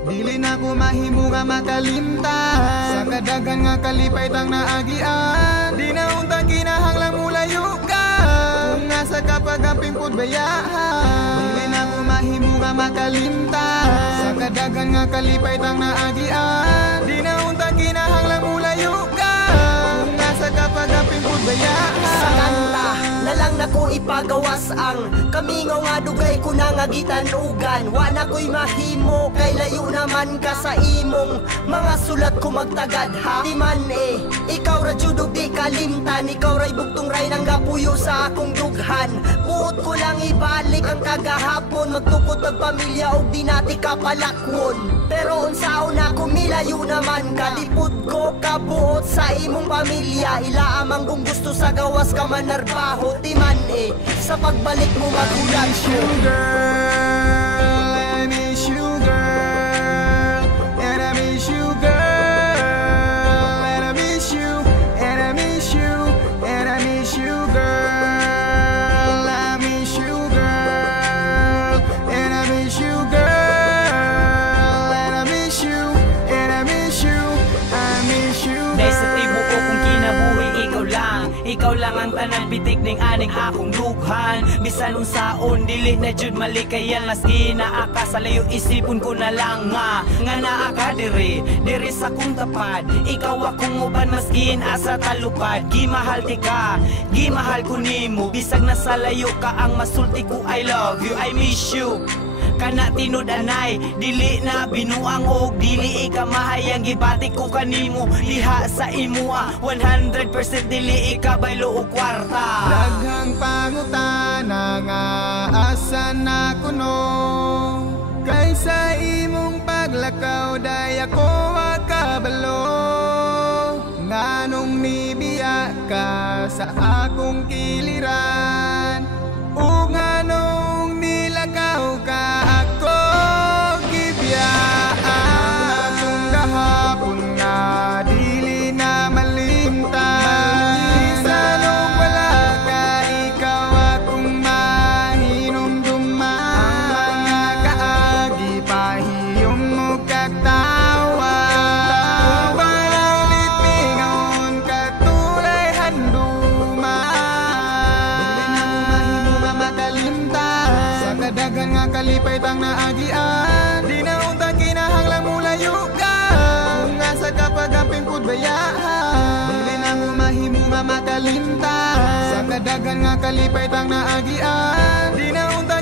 Dili na ko mahimo nga makalimtan sa kadagan nga kalipay tang naagian. Di na untang kinahanglang mulayo ka kung nga sa kapagamping pud bayahan. Dili na ko mahimo nga makalimtan sa kadagan nga kalipay tang naagian. Di na untang kinahanglang mulayo ka kung nga sa kapagamping pud bayahan. Sa kanta na lang na ko ipagawas ang kamingaw nga dugay ko na nga gitanugan. Wa na ko'y mahimo kay layo naman ka sa imong mga sulat ko magtagad ha. Di man ikaw ra judog di kalimtan. Ikaw ra'y bugtong ray nang gapuyo sa akong dughan. Buot ko lang ibalik ang kagahapon. Magtukod ng pamilya og di nati kapalakwon. Pero unsaon na kumilayo naman ka. Lipod ko kabuot sa imong pamilya. Ila amang kung gusto sa gawas ka manarbaho. Di man sa pagbalik mo magulat ko. Girl, I miss you girl, and I miss you girl, and I miss you, and I miss you, and I miss you girl, I miss you girl, and I miss you girl, and I miss you, and I miss you, I miss you girl. Dahil sa tibuok kong kinabuhi, ikaw lang ang tanan bitik ning aning akong dughan. Bisan unsaon dili na jud malikayan, maski naaka sa layo isipon ko na lang nga naa ka diri sa kong tapad. Ikaw akong uban maskin asa talupad. Gimahal ti ka, gimahal ko nimo. Bisag na sa layo ka ang masulti ko I love you, I miss you. Kana tinud-anay, dili na binuang og dili ika mahayang gibati ko kanimo. Diha sa imua 100% dili ika baylo og kwarta. Daghang pangutana nga asa na kuno, kaysa imong paglakaw day ako makabalo. Nganong nibiya ka sa akong kiliran, ug nganong nilakaw ka ako gibiyaan. Akong gahapon nga dili na malimtan, sanong wala ka ikaw akong mahinumduman. Ang mga kaagi pahiyom mo katawa, kung paulit mingon katulay handuman. Dili na mo mahimo nga makalimtan sa kadagan nga kalipay tang naagian. Di na untang kinahanglang mulayo ka kung nga sa kapagamping pud bayahan. Dili na mo mahimo nga makalimtan sa kadagan nga kalipay tang naagian. Di na untang